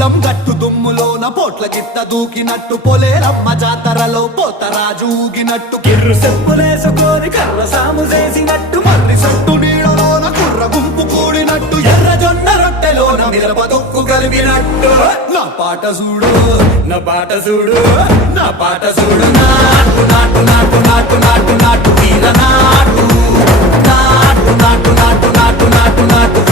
పొలం గట్టు దుమ్ములోన పోట్ల గిత్త దూకినట్టు పొలేరమ్మ జాతరలో పోతరాజు ఊగినట్టు కిర్రు చెప్పులేసుకొని కర్ర సాము చేసినట్టు మర్రి సొట్టు నీడలోన కుర్ర గుంపు కూడినట్టు ఎర్ర జొన్న రొట్టెలోన మిరప దొక్కు కలిపినట్టు నా పాట చూడు నా పాట చూడు నా పాట చూడు నాటు నాటు నాటు నాటు నాటు నాటు వీర నాటు నాటు నాటు నాటు నాటు నాటు నాటు